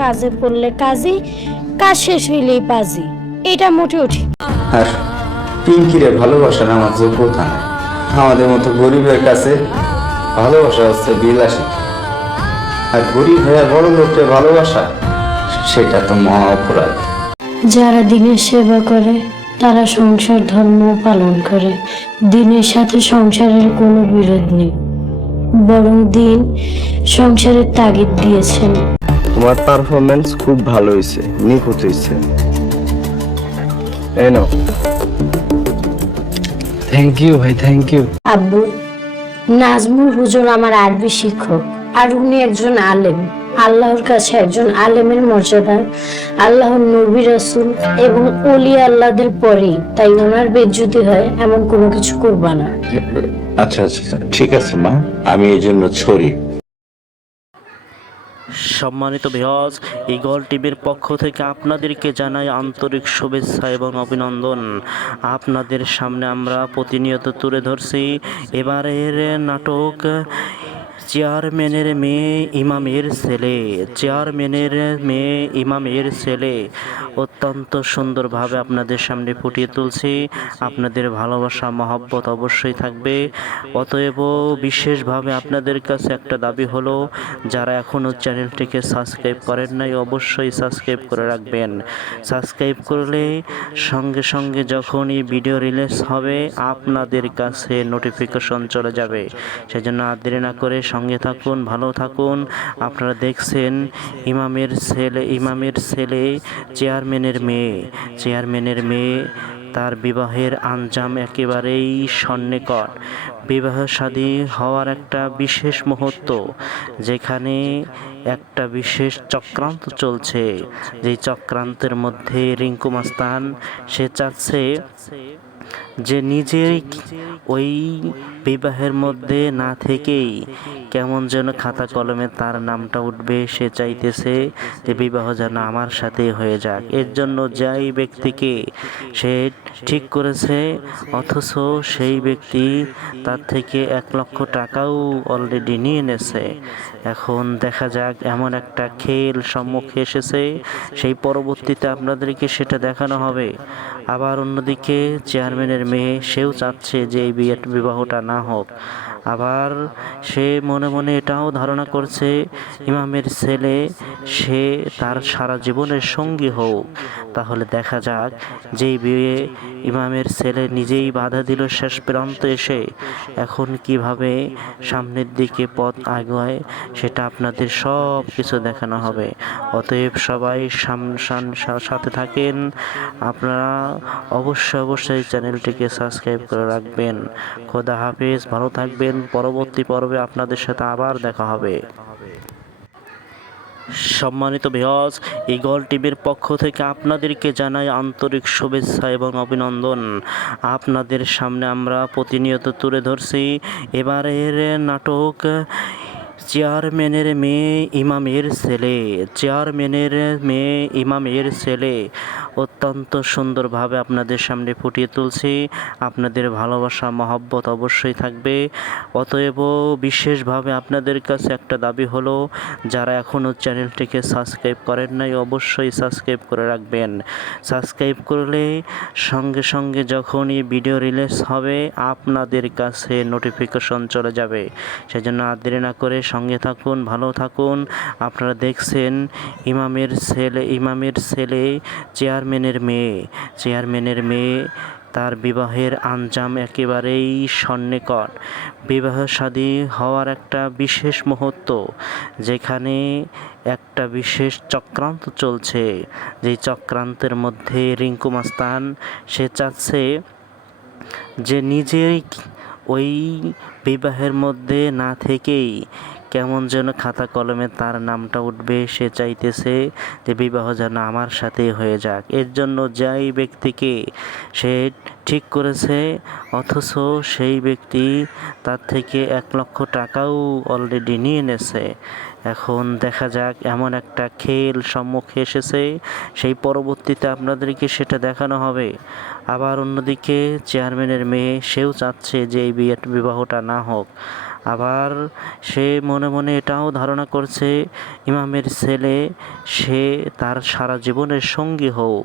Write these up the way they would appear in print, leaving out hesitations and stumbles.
কাজে পড়লে কাজী, কাজ শেষ হইলেই পাজি। এটা মোটেও ঠিক। আর পিঙ্কিরে ভালোবাসার আমার যোগ্যতা নেই। আমাদের মতো গরিবের কাছে ভালোবাসা হচ্ছে বিলাসী, আর গরিব হয়ে বড় লোককে ভালোবাসা সেটা তো মহা অপরাধ। যারা দিনের সেবা করে তারা সংসার ধর্ম পালন করে। দিনের সাথে সংসারের কোনো বিরোধ নেই, বরং দিন সংসারের তাগিদ দিয়েছেন। তোমার পারফরমেন্স খুব ভালো হয়েছে, নিখুঁত হয়েছে। এই নাও। থ্যাংক ইউ ভাই, থ্যাংক ইউ। আব্বু, নাজমুল হুজুর আমার আরবি শিক্ষক, আর উনি একজন আলেম। আল্লাহর কাছে একজন আলেমের মর্যাদা আল্লাহর নবী রাসূল এবং ওলি আল্লাহদের পরেই, তাই ওনার বেজ্জতি হয় এমন কোনো কিছু করবা না। আচ্ছা আচ্ছা, ঠিক আছে মা, আমি এই জন্য ছড়ি। সম্মানিত ভিউয়ার্স, ঈগল টিভির পক্ষ থেকে আপনাদেরকে জানাই আন্তরিক শুভেচ্ছা এবং অভিনন্দন। আপনাদের সামনে আমরা প্রতিনিয়ত তুলে ধরছি এবারের নাটক চেয়ারম্যানের মেয়ে ইমামের ছেলে। চেয়ারম্যানের মেয়ে ইমামের ছেলে অত্যন্ত সুন্দরভাবে আপনাদের সামনে ফুটিয়ে তুলছি। আপনাদের ভালোবাসা মহব্বত অবশ্যই থাকবে। অতএব বিশেষভাবে আপনাদের কাছে একটা দাবি হলো, যারা এখনও চ্যানেলটিকে সাবস্ক্রাইব করেন নাই অবশ্যই সাবস্ক্রাইব করে রাখবেন। সাবস্ক্রাইব করলে সঙ্গে সঙ্গে যখনই ভিডিও রিলিজ হবে আপনাদের কাছে নোটিফিকেশন চলে যাবে। সেজন্য আর দেরি না করে সঙ্গে থাকুন, ভালো থাকুন। আপনারা দেখছেন ইমামের ছেলে চেয়ারম্যানের মেয়ে। চেয়ারম্যানের মেয়ে, তার বিবাহের আঞ্জাম একেবারেই সন্নিকট। বিবাহ শাদী হওয়ার একটা বিশেষ মুহূর্ত, যেখানে একটা বিশেষ চক্রান্ত চলছে। যেই চক্রান্তের মধ্যে রিঙ্কু মাস্তান সে চাচ্ছে যে নিজেই ওই বিবাহের মধ্যে না থেকেই কেমন যেন খাতা কলমে তার নামটা উঠবে। সে চাইতেছে যে বিবাহ যেন আমার সাথেই হয়ে যাক। এর জন্য যাই ব্যক্তিকে সে ঠিক করেছে, অথচ সেই ব্যক্তি তার থেকে 1,00,000 টাকাও অলরেডি নিয়ে নেছে। এখন দেখা যাক, এমন একটা খেল সম্মুখে এসেছে, সেই পরবর্তীতে আপনাদেরকে সেটা দেখানো হবে। আবার অন্যদিকে চেয়ারম্যানের মেয়ে, সেও চাচ্ছে যে এই বিবাহটা না হোক। আবার সে মনে মনে এটাও ধারণা করছে ইমামের ছেলে সে তার সারা জীবনের সঙ্গী হোক। তাহলে দেখা যাক, যেই বিয়ে ইমামের ছেলে নিজেই বাধা দিল শেষ প্রান্তে এসে, এখন কিভাবে সামনের দিকে পথ আগায় সেটা আপনাদের সব কিছু দেখানো হবে। অতএব সবাই সাথে থাকেন। আপনারা অবশ্যই চ্যানেলটিকে সাবস্ক্রাইব করে রাখবেন। খোদা হাফেজ, ভালো থাকবেন। পরবর্তী পর্বে আপনাদের সাথে আবার দেখা হবে। সম্মানিত ভিউয়ার্স, ঈগল টিভির পক্ষ থেকে আপনাদেরকে জানাই আন্তরিক শুভেচ্ছা এবং অভিনন্দন। আপনাদের সামনে আমরা প্রতিনিয়ত তুলে ধরছি এবারের নাটক চেয়ারম্যানের মেয়ে ইমামের ছেলে। চেয়ারম্যানের মেয়ে ইমামের ছেলে অত্যন্ত সুন্দরভাবে আপনাদের সামনে ফুটিয়ে তুলছি। আপনাদের ভালোবাসা মহব্বত অবশ্যই থাকবে। অতএব বিশেষভাবে আপনাদের কাছে একটা দাবি হলো, যারা এখনও চ্যানেলটিকে সাবস্ক্রাইব করেন নাই অবশ্যই সাবস্ক্রাইব করে রাখবেন। সাবস্ক্রাইব করলে সঙ্গে সঙ্গে যখনই ভিডিও রিলিজ হবে আপনাদের কাছে নোটিফিকেশন চলে যাবে। সেজন্য আর দেরি না করে সঙ্গে থাকুন, ভালো থাকুন। আপনারা দেখছেন ইমামের ছেলে চেয়ারম্যানের মেয়ে। চেয়ারম্যানের মেয়ে, তার বিবাহের আঞ্জাম একেবারেই সন্নিকট। বিবাহ শাদী হওয়ার একটা বিশেষ মুহূর্ত, যেখানে একটা বিশেষ চক্রান্ত চলছে। যেই চক্রান্তের মধ্যে রিঙ্কু মাস্তান সে চাচ্ছে যে নিজেই ওই বিবাহের মধ্যে না থেকেই কেমন যেন খাতা কলমে তার নামটা উঠবে। সে চাইতেছে যে বিবাহ যেন আমার সাথেই হয়ে যাক। এর জন্য যাই ব্যক্তিকে সে ঠিক করেছে, অথচ সেই ব্যক্তি তার থেকে 1,00,000 টাকাও অলরেডি নিয়ে নেছে। এখন দেখা যাক, এমন একটা খেল সম্মুখে এসেছে, সেই পরবর্তীতে আপনাদেরকে সেটা দেখানো হবে। আবার অন্যদিকে চেয়ারম্যানের মেয়ে, সেও চাচ্ছে যে এই বিবাহটা না হোক। আবার সে মনে মনে এটাও ধারণা করছে ইমামের ছেলে সে তার সারা জীবনের সঙ্গী হোক।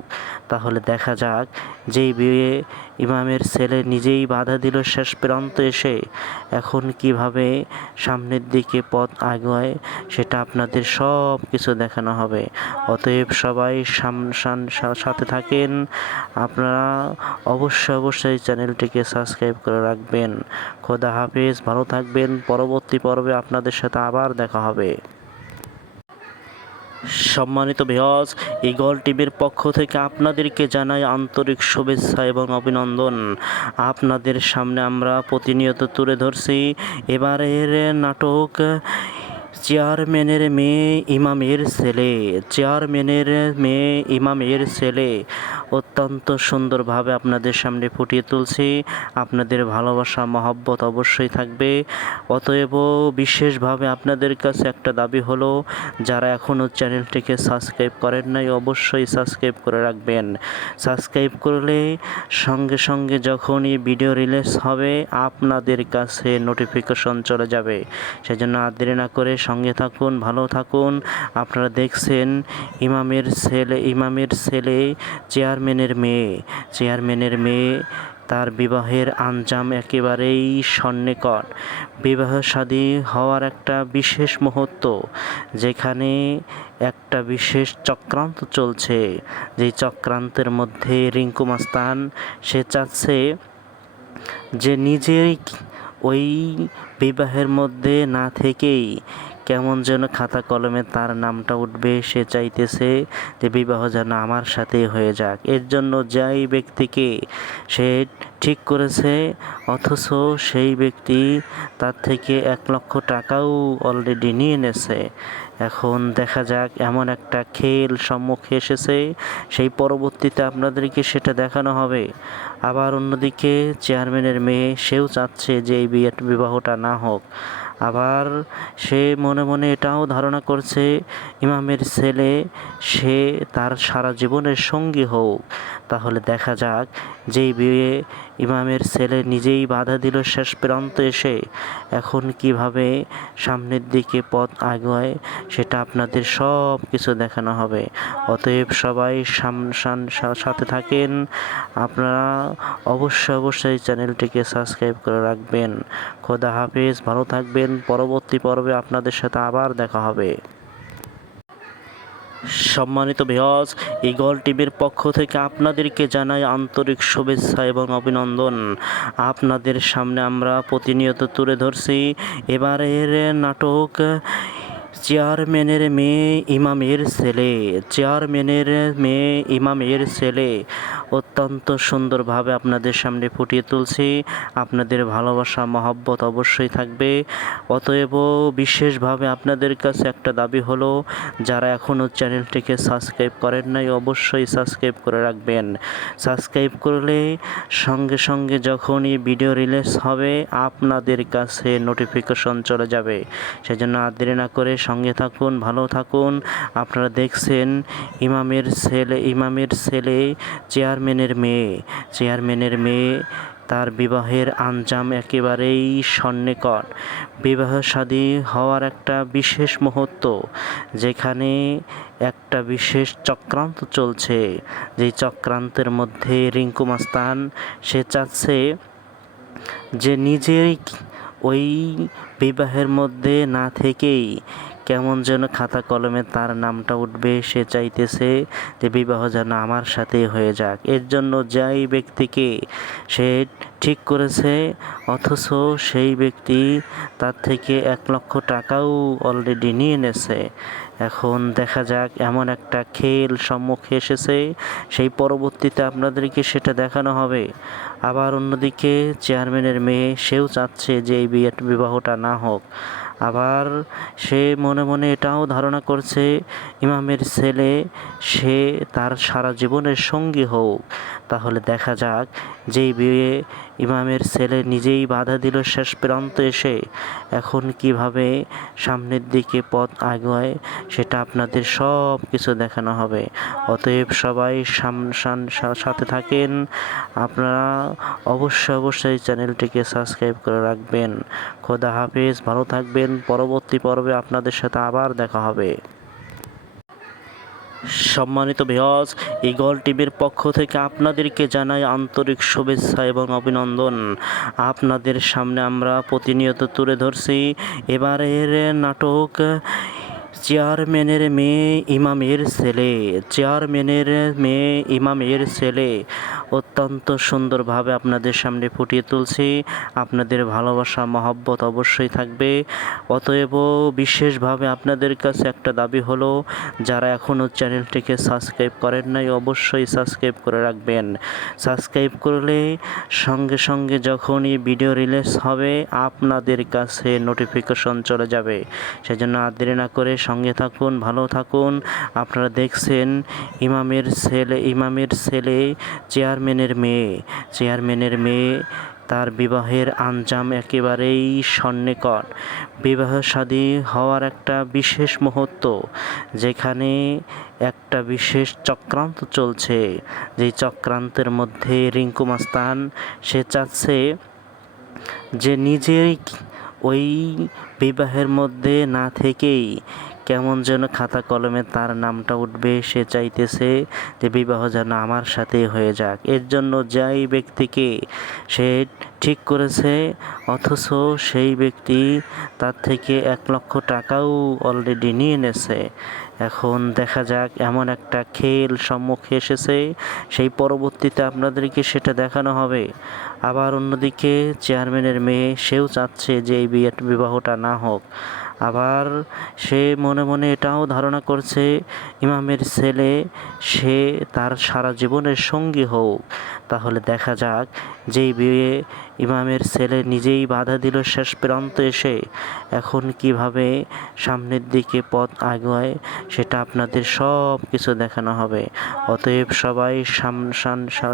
তাহলে দেখা যাক যেই বিয়ে ইমামের ছেলে নিজেই বাধা দিল শেষ প্রান্তে এসে, এখন কিভাবে সামনের দিকে পথ আগায় সেটা আপনাদের সব কিছু দেখানো হবে। অতএব সবাই সাথে থাকেন। আপনারা অবশ্যই চ্যানেলটিকে সাবস্ক্রাইব করে রাখবেন। খোদা হাফেজ, ভালো থাকবেন। পরবর্তী পর্বে আপনাদের সাথে আবার দেখা হবে। সম্মানিত ভিউয়ার্স, ঈগল টিভির পক্ষ থেকে আপনাদেরকে জানাই আন্তরিক শুভেচ্ছা এবং অভিনন্দন। আপনাদের সামনে আমরা প্রতিনিয়ত তুলে ধরছি এবারের নাটক চেয়ারম্যানের মেয়ে ইমামের ছেলে। চেয়ারম্যানের মেয়ে ইমামের ছেলে অত্যন্ত সুন্দরভাবে আপনাদের সামনে ফুটিয়ে তুলছি। আপনাদের ভালোবাসা মহব্বত অবশ্যই থাকবে। অতএব বিশেষভাবে আপনাদের কাছে একটা দাবি হলো, যারা এখনও চ্যানেলটিকে সাবস্ক্রাইব করেন নাই অবশ্যই সাবস্ক্রাইব করে রাখবেন। সাবস্ক্রাইব করলে সঙ্গে সঙ্গে যখনই ভিডিও রিলিজ হবে আপনাদের কাছে নোটিফিকেশন চলে যাবে। সেজন্য আর দেরি না করে সঙ্গে থাকুন, ভালো থাকুন। আপনারা দেখছেন ইমামের ছেলে চেয়ারম্যানের মেয়ে তার বিবাহের আঞ্জাম একেবারেই সন্নিকট। বিবাহ শাদী হওয়ার একটা বিশেষ মুহূর্ত, যেখানে একটা বিশেষ চক্রান্ত চলছে। যেই চক্রান্তের মধ্যে রিঙ্কু মাস্তান সে চাচ্ছে যে নিজেই ওই বিবাহের মধ্যে না থেকেই কেমন যেন খাতা কলমে তার নামটা উঠবে। সে চাইতেছে যে বিবাহ যেন আমার সাথেই হয়ে যাক। এর জন্য যাই ব্যক্তিকে সে ঠিক করেছে, অথচ সেই ব্যক্তি তার থেকে 1 লক্ষ টাকাও অলরেডি নিয়ে নেছে। এখন দেখা যাক, এমন একটা খেল সম্মুখে এসেছে, সেই পরবর্তীতে আপনাদেরকে সেটা দেখানো হবে। আবার অন্যদিকে চেয়ারম্যানের মেয়ে সেও চাচ্ছে যে এই বিবাহটা না হোক। আবার সে মনে মনে এটাও ধারণা করছে ইমামের ছেলে সে তার সারা জীবনের সঙ্গী হোক। তাহলে দেখা যাক যেই বিয়ে ইমামের ছেলে নিজেই বাধা দিল শেষ প্রান্তে এসে, এখন কিভাবে সামনের দিকে পথ আগায় সেটা আপনাদের সব কিছু দেখানো হবে। অতএব সবাই সাথে থাকেন। আপনারা অবশ্যই চ্যানেলটিকে সাবস্ক্রাইব করে রাখবেন। খোদা হাফেজ, ভালো থাকবেন। পরবর্তী পর্বে আপনাদের সাথে আবার দেখা হবে। সম্মানিত ভিউয়ার্স, ঈগল টিভির পক্ষ থেকে আপনাদেরকে জানাই আন্তরিক শুভেচ্ছা এবং অভিনন্দন। আপনাদের সামনে আমরা প্রতিনিয়ত তুলে ধরছি এবারের নাটক চেয়ারম্যানের মেয়ে ইমামের ছেলে অত্যন্ত সুন্দরভাবে আপনাদের সামনে ফুটিয়ে তুলছি। আপনাদের ভালোবাসা মহব্বত অবশ্যই থাকবে। অতএব বিশেষভাবে আপনাদের কাছে একটা দাবি হলো, যারা এখনও চ্যানেলটিকে সাবস্ক্রাইব করেন নাই অবশ্যই সাবস্ক্রাইব করে রাখবেন। সাবস্ক্রাইব করলে সঙ্গে সঙ্গে যখনই ভিডিও রিলিজ হবে আপনাদের কাছে নোটিফিকেশন চলে যাবে। সেজন্য আর দেরি না করে সঙ্গে থাকুন, ভালো থাকুন। আপনারা দেখছেন ইমামের ছেলে চেয়ারম্যানের মেয়ে তার বিবাহের আঞ্জাম একেবারেই সন্নিকট। বিবাহ শাদী হওয়ার একটা বিশেষ মুহূর্ত, যেখানে একটা বিশেষ চক্রান্ত চলছে। যেই চক্রান্তের মধ্যে রিঙ্কু মাস্তান সে চাচ্ছে যে নিজেই ওই বিবাহের মধ্যে না থেকেই কেমন যেন খাতা কলমে তার নামটা উঠবে। সে চাইতেছে যে বিবাহ যেন আমার সাথেই হয়ে যাক। এর জন্য যাই ব্যক্তিকে সে ঠিক করেছে, অথচ সেই ব্যক্তি তার থেকে 1 লক্ষ টাকাও অলরেডি নিয়ে নেছে। এখন দেখা যাক, এমন একটা খেল সম্মুখে এসেছে, সেই পরবর্তীতে আপনাদেরকে সেটা দেখানো হবে। আবার অন্যদিকে চেয়ারম্যানের মেয়ে সেও চাচ্ছে যে এই বিবাহটা না হোক। আবার সে মনে মনে এটাও ধারণা করছে ইমামের ছেলে সে তার সারা জীবনের সঙ্গী হোক। তাহলে দেখা যাক যেই বিয়ে ইমামের ছেলে নিজেই বাধা দিল শেষ প্রান্তে এসে। এখন কিভাবে সামনের দিকে পথ আগায় সেটা আপনাদের সব কিছু দেখানো হবে। অতএব সবাই সাথে থাকেন। আপনারা অবশ্যই চ্যানেলটিকে সাবস্ক্রাইব করে রাখবেন। খোদা হাফেজ, ভালো থাকবেন। পরবর্তী পর্বে আপনাদের সাথে আবার দেখা হবে। সম্মানিত ভিউয়ার্স, ঈগল টিভির পক্ষ থেকে আপনাদেরকে জানাই আন্তরিক শুভেচ্ছা এবং অভিনন্দন। আপনাদের সামনে আমরা প্রতিনিয়ত তুলে ধরছি এবারের নাটক চেয়ারম্যানের মেয়ে ইমামের ছেলে। চেয়ারম্যানের মেয়ে ইমামের ছেলে অত্যন্ত সুন্দরভাবে আপনাদের সামনে ফুটিয়ে তুলছি। আপনাদের ভালোবাসা মহব্বত অবশ্যই থাকবে। অতএব বিশেষভাবে আপনাদের কাছে একটা দাবি হলো, যারা এখনও চ্যানেলটিকে সাবস্ক্রাইব করেন নাই অবশ্যই সাবস্ক্রাইব করে রাখবেন। সাবস্ক্রাইব করলে সঙ্গে সঙ্গে যখনই ভিডিও রিলিজ হবে আপনাদের কাছে নোটিফিকেশন চলে যাবে। সেজন্য আর দেরি না করে সঙ্গে থাকুন, ভালো থাকুন। আপনারা দেখছেন ইমামের ছেলে চেয়ারম্যানের মেয়ে তার বিবাহের আঞ্জাম একেবারেই সন্নিকট। বিবাহ শাদী হওয়ার একটা বিশেষ মুহূর্ত, যেখানে একটা বিশেষ চক্রান্ত চলছে। যেই চক্রান্তের মধ্যে রিঙ্কু মাস্তান সে চাচ্ছে যে নিজেই ওই বিবাহের মধ্যে না থেকেই কেমন যেন খাতা কলমে তার নামটা উঠবে। সে চাইতেছে যে বিবাহ যেন আমার সাথেই হয়ে যাক। এর জন্য যাই ব্যক্তিকে সে ঠিক করেছে, অথচ সেই ব্যক্তি তার থেকে 1 লক্ষ টাকাও অলরেডি নিয়ে নেছে। এখন দেখা যাক, এমন একটা খেল সম্মুখে এসেছে, সেই পরবর্তীতে আপনাদেরকে সেটা দেখানো হবে। আবার অন্যদিকে চেয়ারম্যানের মেয়ে সেও চাচ্ছে যে এই বিবাহটা না হোক। আবার সে মনে মনে এটাও ধারণা করছে ইমামের ছেলে সে তার সারা জীবনের সঙ্গী হোক। তাহলে দেখা যাক, যেই বিয়ে ইমামের ছেলে নিজেই বাধা দিল শেষ প্রান্তে এসে। এখন কিভাবে সামনের দিকে পথ আগায় সেটা আপনাদের সব কিছু দেখানো হবে। অতএব সবাই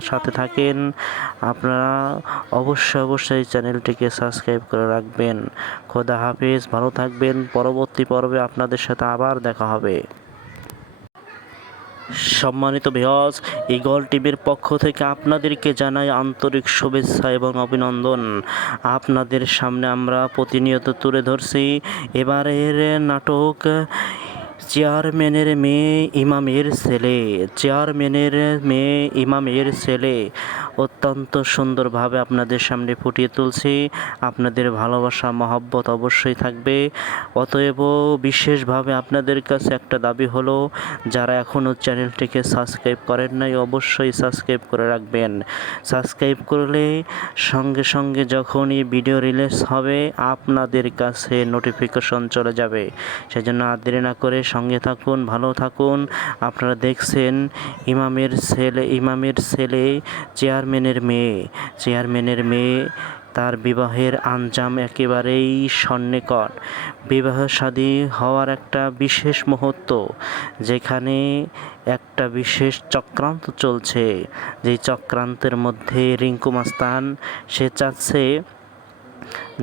সাথে থাকেন। আপনারা অবশ্যই চ্যানেলটিকে সাবস্ক্রাইব করে রাখবেন। খোদা হাফেজ, ভালো থাকবেন। পরবর্তী পর্বে আপনাদের সাথে আবার দেখা হবে। সম্মানিত ভিউয়ার্স, ঈগল টিভির পক্ষ থেকে আপনাদেরকে জানাই আন্তরিক শুভেচ্ছা এবং অভিনন্দন। আপনাদের সামনে আমরা প্রতিনিয়ত তুলে ধরছি এবারের নাটক চেয়ারম্যানের মেয়ে ইমামের ছেলে অত্যন্ত সুন্দরভাবে আপনাদের সামনে ফুটিয়ে তুলছি। আপনাদের ভালোবাসা মহব্বত অবশ্যই থাকবে। অতএব বিশেষভাবে আপনাদের কাছে একটা দাবি হলো, যারা এখনও চ্যানেলটিকে সাবস্ক্রাইব করেন নাই অবশ্যই সাবস্ক্রাইব করে রাখবেন। সাবস্ক্রাইব করলে সঙ্গে সঙ্গে যখনই ভিডিও রিলিজ হবে আপনাদের কাছে নোটিফিকেশন চলে যাবে। সেজন্য আর দেরি না করে সঙ্গে থাকুন, ভালো থাকুন। আপনারা দেখছেন ইমামের ছেলে চেয়ারম্যানের মেয়ে তার বিবাহের আঞ্জাম একেবারেই সন্নিকট। বিবাহ শাদী হওয়ার একটা বিশেষ মুহূর্ত, যেখানে একটা বিশেষ চক্রান্ত চলছে। যেই চক্রান্তের মধ্যে রিঙ্কু মাস্তান সে চাচ্ছে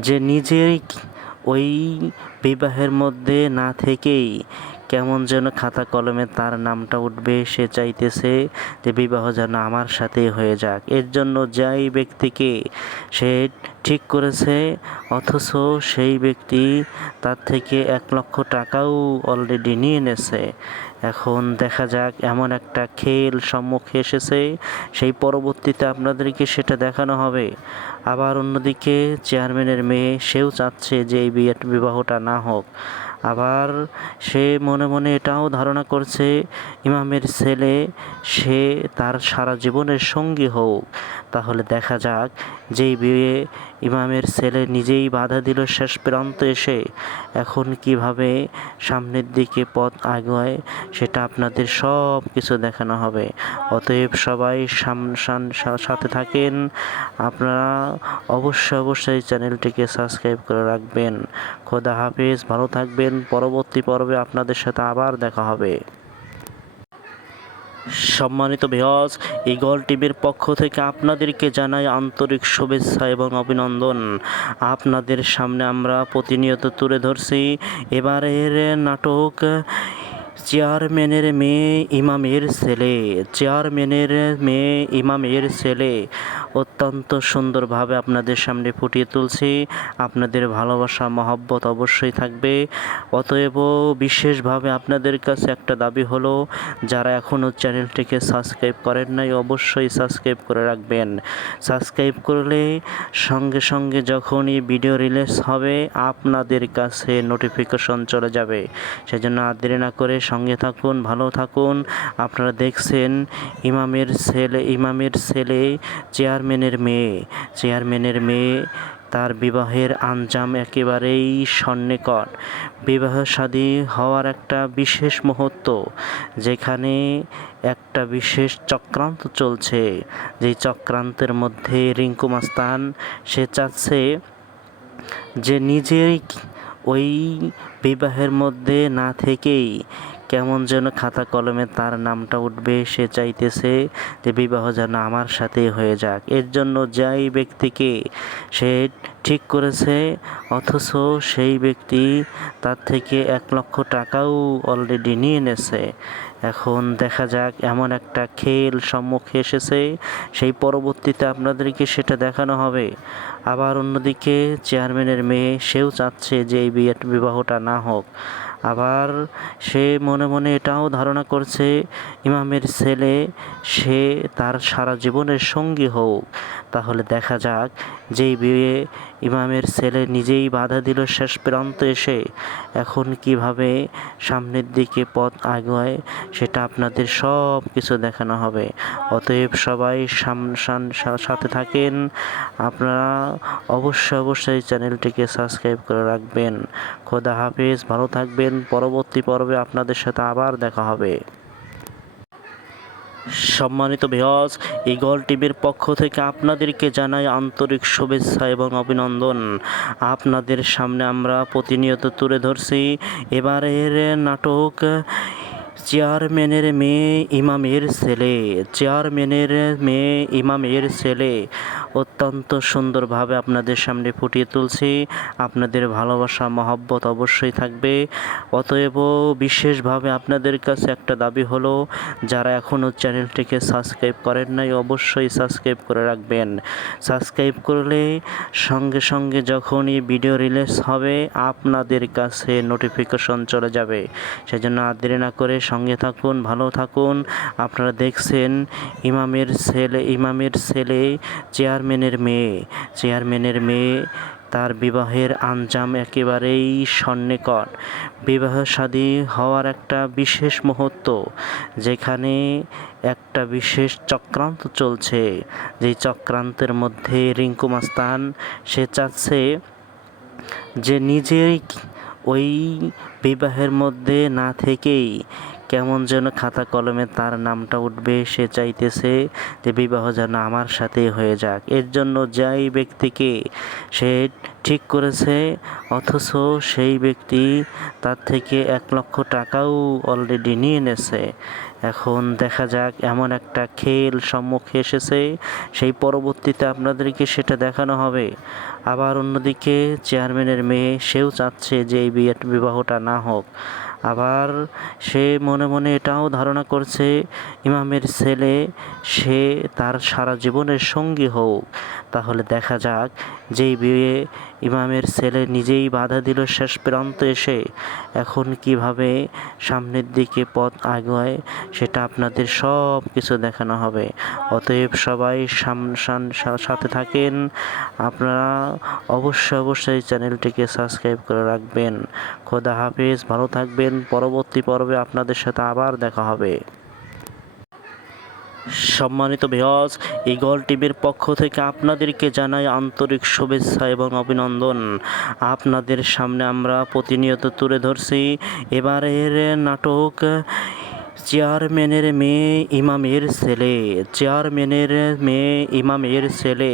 যে নিজেই ওই বিবাহের মধ্যে না থেকেই কেমন যেন খাতা কলমে তার নামটা উঠবে। সে চাইতেছে যে বিবাহ যেন আমার সাথেই হয়ে যাক। এর জন্য যাই ব্যক্তিকে সে ঠিক করেছে, অথচ সেই ব্যক্তি তার থেকে 1 লক্ষ টাকাও অলরেডি নিয়ে নেছে। এখন দেখা যাক, এমন একটা খেল সম্মুখে এসেছে, সেই পরবর্তীতে আপনাদেরকে সেটা দেখানো হবে। আবার অন্যদিকে চেয়ারম্যানের মেয়ে সেও চাচ্ছে যে এই বিবাহটা না হোক। আবার সে মনে মনে এটাও ধারণা করছে ইমামের ছেলে সে তার সারা জীবনের সঙ্গী হোক। তাহলে দেখা যাক, যেই বিয়ে ইমামের ছেলে নিজেই বাধা দিল শেষ প্রান্তে এসে। এখন কিভাবে সামনের দিকে পথ আগায় সেটা আপনাদের সব কিছু দেখানো হবে। অতএব সবাই সাথে থাকেন। আপনারা অবশ্যই চ্যানেলটিকে সাবস্ক্রাইব করে রাখবেন। খোদা হাফেজ, ভালো থাকবেন। পরবর্তী পর্বে আপনাদের সাথে আবার দেখা হবে। সম্মানিত ভিউয়ার্স, ঈগল টিভির পক্ষ থেকে আপনাদেরকে জানাই আন্তরিক শুভেচ্ছা এবং অভিনন্দন। আপনাদের সামনে আমরা প্রতিনিয়ত তুলে ধরছি এবারের নাটক চেয়ারম্যানের মেয়ে ইমামের ছেলে। চেয়ারম্যানের মেয়ে ইমামের ছেলে অত্যন্ত সুন্দরভাবে আপনাদের সামনে ফুটিয়ে তুলছি। আপনাদের ভালোবাসা মহব্বত অবশ্যই থাকবে। অতএব বিশেষভাবে আপনাদের কাছে একটা দাবি হলো, যারা এখনও চ্যানেলটিকে সাবস্ক্রাইব করেন নাই অবশ্যই সাবস্ক্রাইব করে রাখবেন। সাবস্ক্রাইব করলে সঙ্গে সঙ্গে যখনই ভিডিও রিলিজ হবে আপনাদের কাছে নোটিফিকেশন চলে যাবে। সেজন্য আর দেরি না করে সঙ্গে থাকুন, ভালো থাকুন। আপনারা দেখছেন ইমামের ছেলে চেয়ারম্যানের মেয়ে তার বিবাহের আঞ্জাম একেবারেই সন্নিকট। বিবাহ শাদী হওয়ার একটা বিশেষ মুহূর্ত, যেখানে একটা বিশেষ চক্রান্ত চলছে। যেই চক্রান্তের মধ্যে রিঙ্কু মাস্তান সে চাচ্ছে যে নিজেই ওই বিবাহের মধ্যে না থেকেই কেমন যেন খাতা কলমে তার নামটা উঠবে। সে চাইতেছে যে বিবাহ যেন আমার সাথেই হয়ে যাক। এর জন্য যাই ব্যক্তিকে সে ঠিক করেছে, অথচ সেই ব্যক্তি তার থেকে 1,00,000 টাকাও অলরেডি নিয়ে নেছে। এখন দেখা যাক, এমন একটা খেল সম্মুখে এসেছে, সেই পরবর্তীতে আপনাদেরকে সেটা দেখানো হবে। আবার অন্যদিকে চেয়ারম্যানের মেয়ে সেও চাচ্ছে যে এই বিবাহটা না হোক। আবার সে মনে মনে এটাও ধারণা করছে ইমামের ছেলে সে তার সারা জীবনের সঙ্গী হোক। তাহলে দেখা যাক, যেই বিয়ে ইমামের ছেলে নিজেই বাধা দিল শেষ প্রান্তে এসে, এখন কিভাবে সামনের দিকে পথ আগায় সেটা আপনাদের সব কিছু দেখানো হবে। অতএব সবাই সাথে থাকেন। আপনারা অবশ্যই চ্যানেলটিকে সাবস্ক্রাইব করে রাখবেন। খোদা হাফেজ, ভালো থাকবেন। পরবর্তী পর্বে আপনাদের সাথে আবার দেখা হবে। সম্মানিত ভিউয়ার্স, ঈগল টিভির পক্ষ থেকে আপনাদেরকে জানাই আন্তরিক শুভেচ্ছা এবং অভিনন্দন। আপনাদের সামনে আমরা প্রতিনিয়ত তুলে ধরছি এবারের নাটক চেয়ারম্যানের মেয়ে ইমামের ছেলে অত্যন্ত সুন্দরভাবে আপনাদের সামনে ফুটিয়ে তুলছি। আপনাদের ভালোবাসা মহব্বত অবশ্যই থাকবে। অতএব বিশেষভাবে আপনাদের কাছে একটা দাবি হলো, যারা এখনও চ্যানেলটিকে সাবস্ক্রাইব করেন নাই অবশ্যই সাবস্ক্রাইব করে রাখবেন। সাবস্ক্রাইব করলে সঙ্গে সঙ্গে যখনই ভিডিও রিলিজ হবে আপনাদের কাছে নোটিফিকেশন চলে যাবে। সেজন্য আর দেরি না করে সঙ্গে থাকুন, ভালো থাকুন। আপনারা দেখছেন ইমামের ছেলে চেয়ারম্যানের মেয়ে তার বিবাহের আঞ্জাম একেবারেই সন্নিকট। বিবাহ শাদী হওয়ার একটা বিশেষ মুহূর্ত, যেখানে একটা বিশেষ চক্রান্ত চলছে। যেই চক্রান্তের মধ্যে রিঙ্কু মাস্তান সে চাচ্ছে যে নিজেই ওই বিবাহের মধ্যে না থেকেই কেমন যেন খাতা কলমে তার নামটা উঠবে। সে চাইতেছে যে বিবাহ যেন আমার সাথেই হয়ে যাক। এর জন্য যাই ব্যক্তিকে সে ঠিক করেছে, অথচ সেই ব্যক্তি তার থেকে 1,00,000 টাকাও অলরেডি নিয়ে নেছে। এখন দেখা যাক, এমন একটা খেল সম্মুখে এসেছে, সেই পরবর্তীতে আপনাদেরকে সেটা দেখানো হবে। আবার অন্যদিকে চেয়ারম্যানের মেয়ে সেও চাচ্ছে যে এই বিবাহটা না হোক। আবার সে মনে মনে এটাও ধারণা করছে ইমামের ছেলে সে তার সারা জীবনের সঙ্গী হোক। তাহলে দেখা যাক, যেই বিয়ে ইমামের ছেলে নিজেই বাধা দিল শেষ প্রান্তে এসে, এখন কিভাবে সামনের দিকে পথ আগায় সেটা আপনাদের সব কিছু দেখানো হবে। অতএব সবাই সাথে থাকেন। আপনারা অবশ্যই চ্যানেলটিকে সাবস্ক্রাইব করে রাখবেন। খোদা হাফেজ, ভালো থাকবেন। পরবর্তী পর্বে আপনাদের সাথে আবার দেখা হবে। সম্মানিত ভিউয়ার্স, ঈগল টিভির পক্ষ থেকে আপনাদেরকে জানাই আন্তরিক শুভেচ্ছা এবং অভিনন্দন। আপনাদের সামনে আমরা প্রতিনিয়ত তুলে ধরছি এবারের নাটক চেয়ারম্যানের মেয়ে ইমামের ছেলে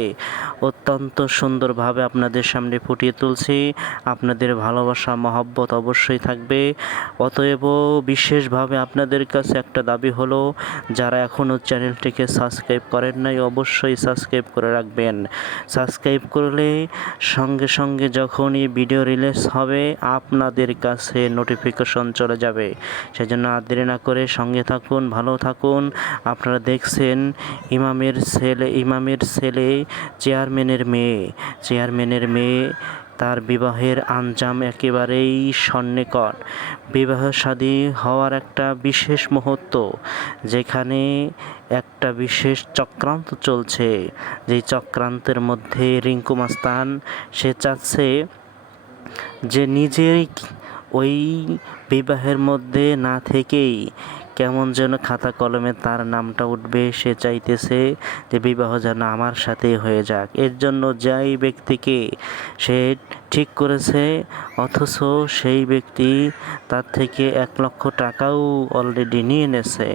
অত্যন্ত সুন্দরভাবে আপনাদের সামনে ফুটিয়ে তুলছি। আপনাদের ভালোবাসা মহব্বত অবশ্যই থাকবে। অতএব বিশেষভাবে আপনাদের কাছে একটা দাবি হলো, যারা এখনও চ্যানেলটিকে সাবস্ক্রাইব করেন নাই অবশ্যই সাবস্ক্রাইব করে রাখবেন। সাবস্ক্রাইব করলে সঙ্গে সঙ্গে যখনই ভিডিও রিলিজ হবে আপনাদের কাছে নোটিফিকেশন চলে যাবে। সেজন্য আর দেরি না করে সঙ্গে থাকুন, ভালো থাকুন। আপনারা দেখছেন ইমামের ছেলে চেয়ারম্যানের মেয়ে তার বিবাহের আঞ্জাম একেবারেই সন্নিকট। বিবাহ শাদী হওয়ার একটা বিশেষ মুহূর্ত, যেখানে একটা বিশেষ চক্রান্ত চলছে। যেই চক্রান্তের মধ্যে রিঙ্কু মাস্তান সে চাচ্ছে যে নিজেই ওই বিবাহের মধ্যে না থেকেই কেমন যেন খাতা কলমে তার নামটা উঠবে। সে চাইতেছে যে বিবাহ যেন আমার সাথেই হয়ে যাক। এর জন্য যেই ব্যক্তিকে সে ঠিক করেছে, অথচ সেই ব্যক্তি তার থেকে 1,00,000 টাকাও অলরেডি নিয়ে নেছে।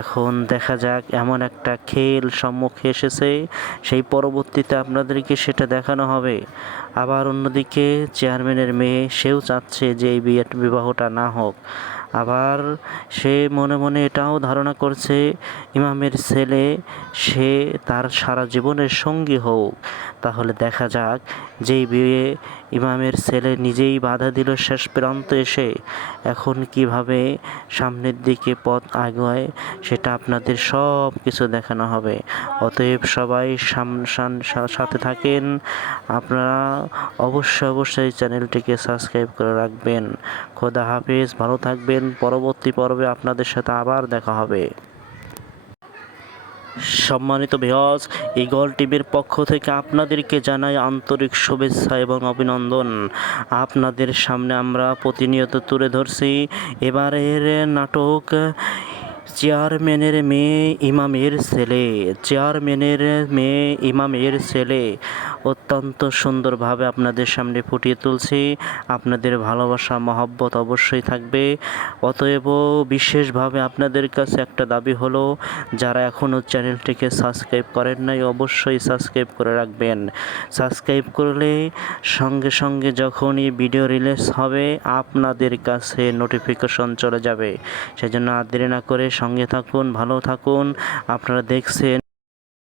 এখন দেখা যাক, এমন একটা খেল সম্মুখে এসেছে, সেই পরবর্তীতে আপনাদেরকে সেটা দেখানো হবে। আবার অন্যদিকে চেয়ারম্যানের মেয়ে সেও চাচ্ছে যে এই বিবাহটা না হোক। আবার সে মনে মনে এটাও ধারণা করছে ইমামের ছেলে সে তার সারা জীবনের সঙ্গী হোক। তাহলে দেখা যাক, যেই বিয়ে ইমামের ছেলে নিজেই বাধা দিল শেষ প্রান্তে এসে, এখন কিভাবে সামনের দিকে পথ আগায় সেটা আপনাদের সব কিছু দেখানো হবে। অতএব সবাই সাথে থাকেন। আপনারা অবশ্যই চ্যানেলটিকে সাবস্ক্রাইব করে রাখবেন। খোদা হাফেজ, ভালো থাকবেন। পরবর্তী পর্বে আপনাদের সাথে আবার দেখা হবে। সম্মানিত ভিউয়ার্স, ঈগল টিভির পক্ষ থেকে আপনাদেরকে জানাই আন্তরিক শুভেচ্ছা এবং অভিনন্দন। আপনাদের সামনে আমরা প্রতিনিয়ত তুলে ধরছি এবারের নাটক চেয়ারম্যানের মেয়ে ইমামের ছেলে অত্যন্ত সুন্দরভাবে আপনাদের সামনে ফুটিয়ে তুলছি। আপনাদের ভালোবাসা মহব্বত অবশ্যই থাকবে। অতএব বিশেষভাবে আপনাদের কাছে একটা দাবি হলো, যারা এখনও চ্যানেলটিকে সাবস্ক্রাইব করেন নাই অবশ্যই সাবস্ক্রাইব করে রাখবেন। সাবস্ক্রাইব করলে সঙ্গে সঙ্গে যখনই ভিডিও রিলিজ হবে আপনাদের কাছে নোটিফিকেশন চলে যাবে। সেজন্য আর দেরি না করে সঙ্গে থাকুন, ভালো থাকুন। আপনারা দেখছেন